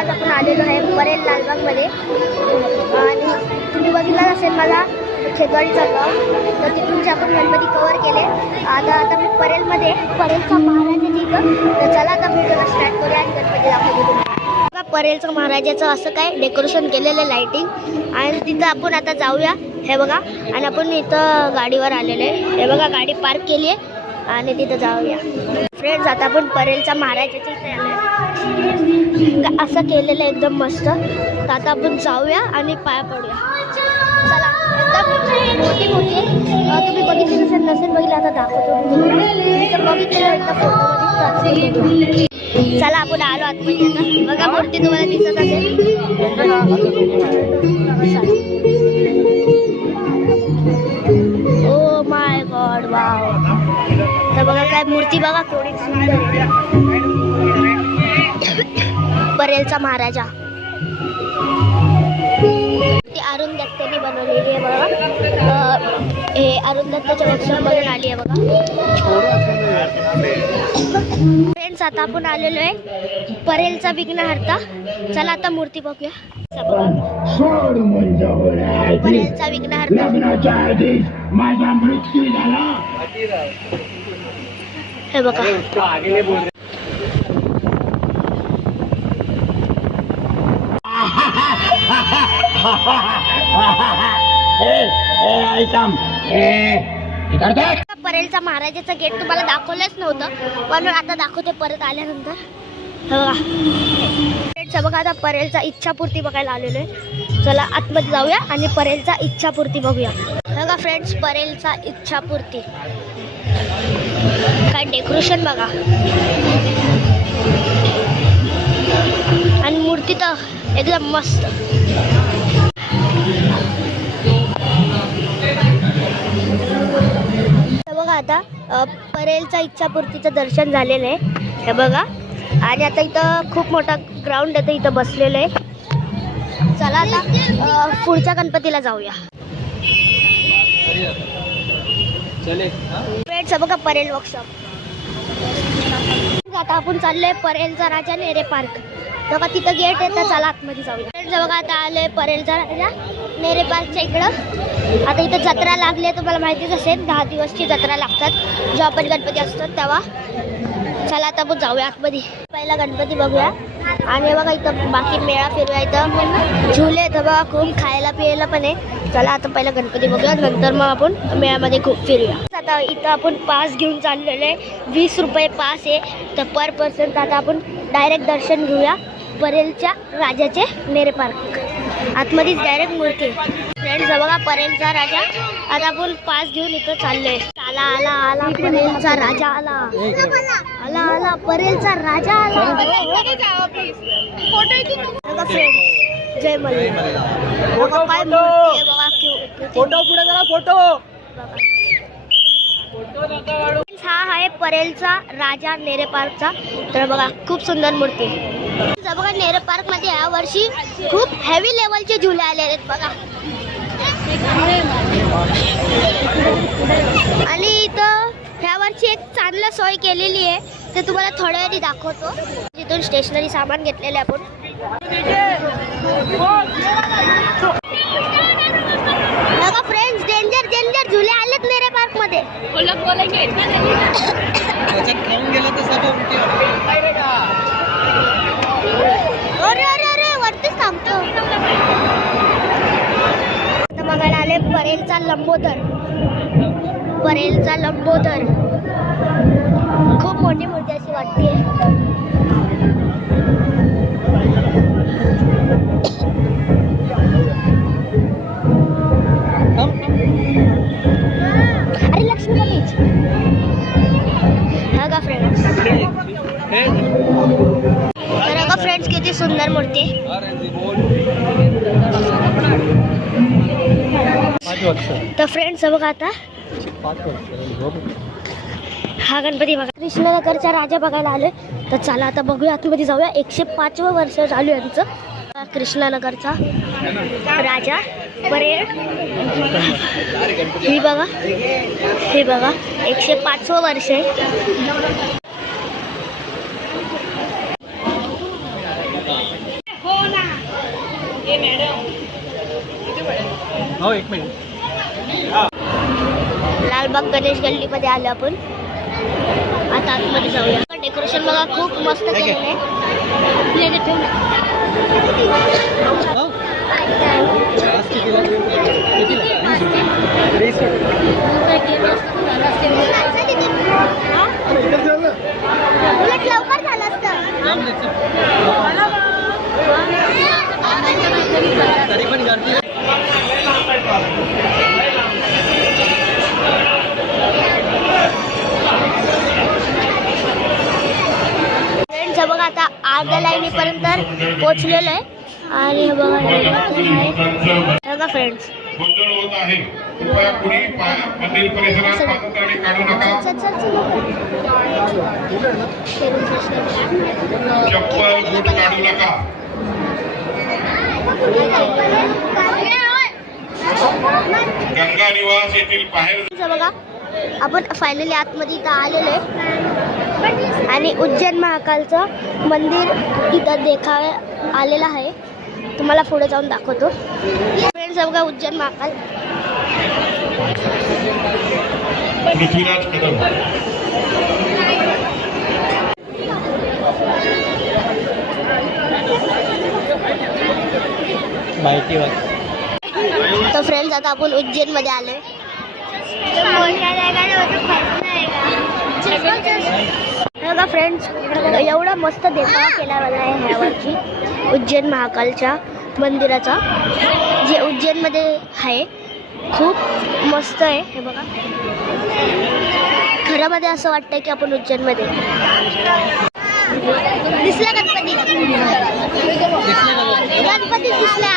आज आपण आलेलो आहे परेल लालबागमध्ये आणि तुम्ही बघितलं असेल मला खेतवाडीचा ब्लॉग, तर तिथूनचे आपण गणपती कव्हर केले. आता मी परेलमध्ये परेलचा महाराजाची इथं, तर चला आता व्हिडिओला स्टार्ट करूया आणि गणपती दाखवतो तुम्हाला. परेलचं महाराजाचं असं काय डेकोरेशन केलेलं लाईटिंग आणि तिथं आपण आता जाऊया. हे बघा, आणि आपण इथं गाडीवर आलेलो आहे. हे बघा, गाडी पार्क केली आहे आणि तिथं जाऊया. फ्रेंड्स, आता आपण परेलचा महाराजाच्या इथे आलो आहे. असं केलेलं एकदम मस्त. तर आता आपण जाऊया आणि पाया पडूया. चला, एकदम मोठी तुम्ही बघितली नसेल बघितलं, आता दाखवतो तुम्ही बघितलेलं एकदा फोटोमध्ये. चला आपण आलो आतमध्ये. आता बघा, मूर्ती तुम्हाला दिसत असेल. Oh my God, wow. तर बघा काय मूर्ती बघा, थोडी सुंदर. परेलचा महाराजा ती अरुण दत्तने बनवलेली आहे बघा. हे अरुण दत्ताच्या वर्कशॉपमधून आली आहे बघा. फ्रेंड्स, आता आपण आलेलो आहे परेलचा विघ्नहर्ता. चला आता मूर्ती बघूया. परेलचा विघ्नहर्ता. हे बघा, परेलचा महाराजाचा गेट तुम्हाला दाखवलंच नव्हतं, म्हणून आता दाखवते परत आल्यानंतर. बघा, आता परेलचा इच्छापूर्ती बघायला आलेलो आहे. चला आतमध्ये जाऊया आणि परेलचा इच्छापूर्ती बघूया. बघा फ्रेंड्स, परेलचा इच्छापूर्ती. काय डेकोरेशन बघा, आणि मूर्ती तर एकदम मस्त. बघा, आता परेलचा इच्छापूर्तीचं दर्शन झालेलं आहे. हे बघा, आणि आता इथं खूप मोठा ग्राउंड आहे, इथं बसलेलं आहे. चला आता पुढच्या गणपतीला जाऊया. फ्रेंड्स, बघा परेल वर्कशॉप. आता आपण चाललोय परेलचा राजा नेरे पार्क. बघा तिथं गेट आहे, तर चला आतमध्ये जाऊया. फ्रेंड्स, बघा आता आलोय परेलचा राजा नेरे पार्कच्या इकडं. आता इथं जत्रा लागली आहे, तुम्हाला माहितीच असेल. 10 दिवसची जत्रा लागतात जेव्हा आपण गणपती असतात तेव्हा. चला आता आपण जाऊया आतमध्ये. पहिला गणपती बघूया आणि बघा इथं बाकी मेळा फिरूया. इथं झुले तर बघा, खूप खायला पियायला पण आहे. चला आता पहिला गणपती बघूया, नंतर मग आपण मेळ्यामध्ये खूप फिरूया. आता इथं आपण पास घेऊन चाललेलो आहे. 20 रुपये पास आहे, तर पर पर्सन. आता आपण डायरेक्ट दर्शन घेऊया परेलच्या राजाचे नेरे पार्क. आतमध्येच डायरेक्ट मूर्ती. फ्रेंड्स, बघा परेलचा राजा. आता आपण पास घेऊन इथं चाललोय. आला आला आला परेलचा राजा आला. आला आला परेलचा राजा आला. बघा फ्रेंड्स, जय मल्हार. बघा काय मूर्ती आहे बघा. फोटो पुढे करा, फोटो. हा आहे परेलचा राजा नेरे पार्कचा. तर बघा खूप सुंदर मूर्ती. बघा नेरे पार्क मध्ये या वर्षी खूप हेवी लेवलचे झुले आले आहेत बघा. आणि इथं ह्या वर्षी एक चांगलं सोय केलेली आहे, ते तुम्हाला थोड्या वेळी दाखवतो. जिथून स्टेशनरी सामान घेतलेले आपण. बघा फ्रेंड्स, डेंजर डेंजर झुले आलेत नेरे पार्क मध्ये. अरे अरे अरे, वरतीच थांबतो. आता बघायला आले परेलचा लंबोदर. परेलचा लंबोदर खूप मोठी मूर्ती अशी वाटते. अरे लक्ष्मी बीच. हा का फ्रेंड्स, तर का फ्रेंड्स किती सुंदर मूर्ती. तर फ्रेंड्स, बघा आता हा गणपती बघा. कृष्णनगरचा राजा बघायला आले, तर चला आता बघूया आतमध्ये जाऊया. 105वं वर्ष चालू आहे यांचं. कृष्णनगरचा राजा परेल. ही बघा, हे बघा 105वं वर्ष आहे. हो, 1 मिनिट. लालबाग गणेश गल्लीमध्ये आलो आपण. आता आतमध्ये जाऊया. डेकोरेशन बघा खूप मस्त केलेलं आहे. हो. आज कितीला? उलट लवकर झालं असतं. तरी पण गर्दी. फ्रेंड्स बघा आता अर्ध्या लाईनीपर्यंत पोहोचलेलो आहे. आणि हे बघा फ्रेंड्स गोंधळ होत आहे. कृपया कुणी मंदिर परिसरात पादत्राणे काढू नका. चप्पल बूट काढू नका. गंगा निवास येथील बाहेर बघा आपण फायनली आतमध्ये इथं आलेलो आहे. आणि उज्जैन महाकालचं मंदिर इथं देखावे आलेलं आहे. तुम्हाला पुढे जाऊन दाखवतो. फ्रेंड्स बघा उज्जैन महाकाल. पृथ्वीराज कदम. माहिती वाट. तर फ्रेंड्स आता आपण उज्जैन मध्ये आलोय. बघा फ्रेंड्स एवढा मस्त देखावा केला आहे ह्यावरची उज्जैन महाकालच्या मंदिराचा, जे उज्जैनमध्ये आहे. खूप मस्त आहे हे बघा. खऱ्यामध्ये असं वाटतंय की आपण उज्जैनमध्ये. दिसला गणपती. गणपती दिसला.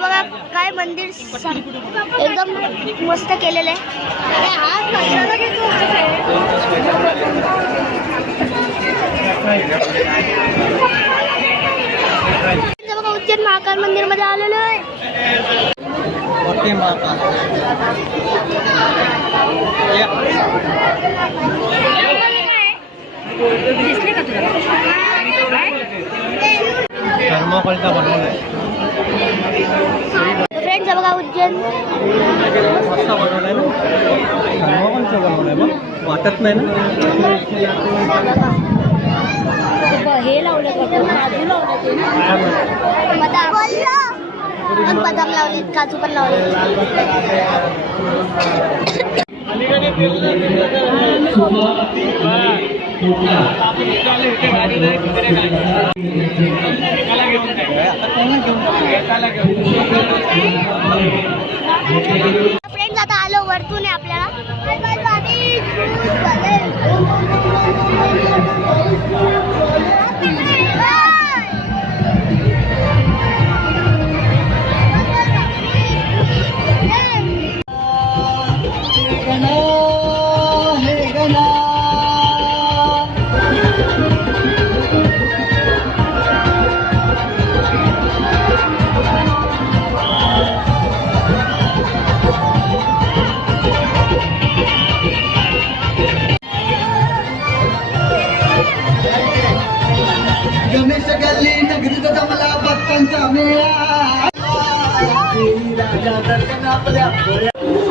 बघा काय मंदिर एकदम मस्त केलेलं आहे. बघा उज्जैन महाकाल मंदिर मध्ये आलेलो आहे. मोठे महाकाल. थर्मोकोलचा बनवलाय. फ्रेंड्स बघा उज्जैन मस्त बनवलाय ना. थर्मोकोलचं बनवलाय बघ. वाटत नाही ना. हे लावलं बदाम लावले, काजू पण लावले. फ्रेंड्स आता आलो वरतून आहे आपल्याला. गणेश गल्ली नगरीत जमला भक्तांचा मेळा.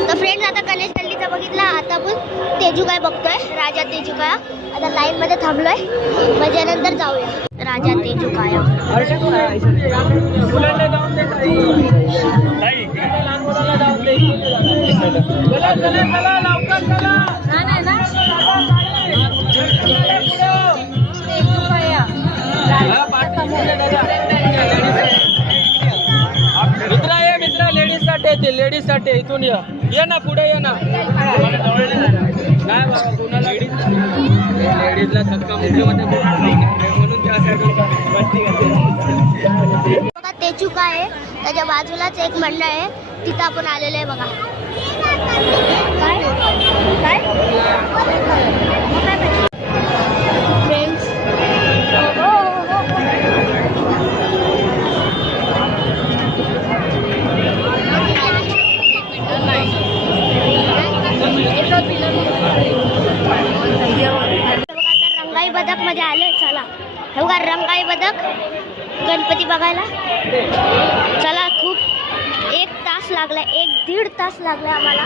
तर फ्रेंड्स आता गणेश गल्लीचा बघितला. आता आपण तेजूकाय बघतोय. राजा तेजूकाय. आता लाईन मध्ये थांबलोय. त्यानंतर जाऊया राजा तेजूकाय. मित्र लेडीज साठी येते. लेडीज साठी इथून ये ना पुढे ये ना. काय बाबा कुणाला लेडीजला धक्का मुक्कीमध्ये म्हणून बघा तेजूकाय आहे. त्याच्या बाजूलाच एक मंडळ आहे. तिथं आपण आलेलो आहे बघा. काय फ्रेंड्स बघा आता रंगाई बदक मध्ये आले. चला हे बघा रंगाई बदक गणपती बघायला. चला खूप 1 तास लागला, 1-1.5 तास लागला आम्हाला.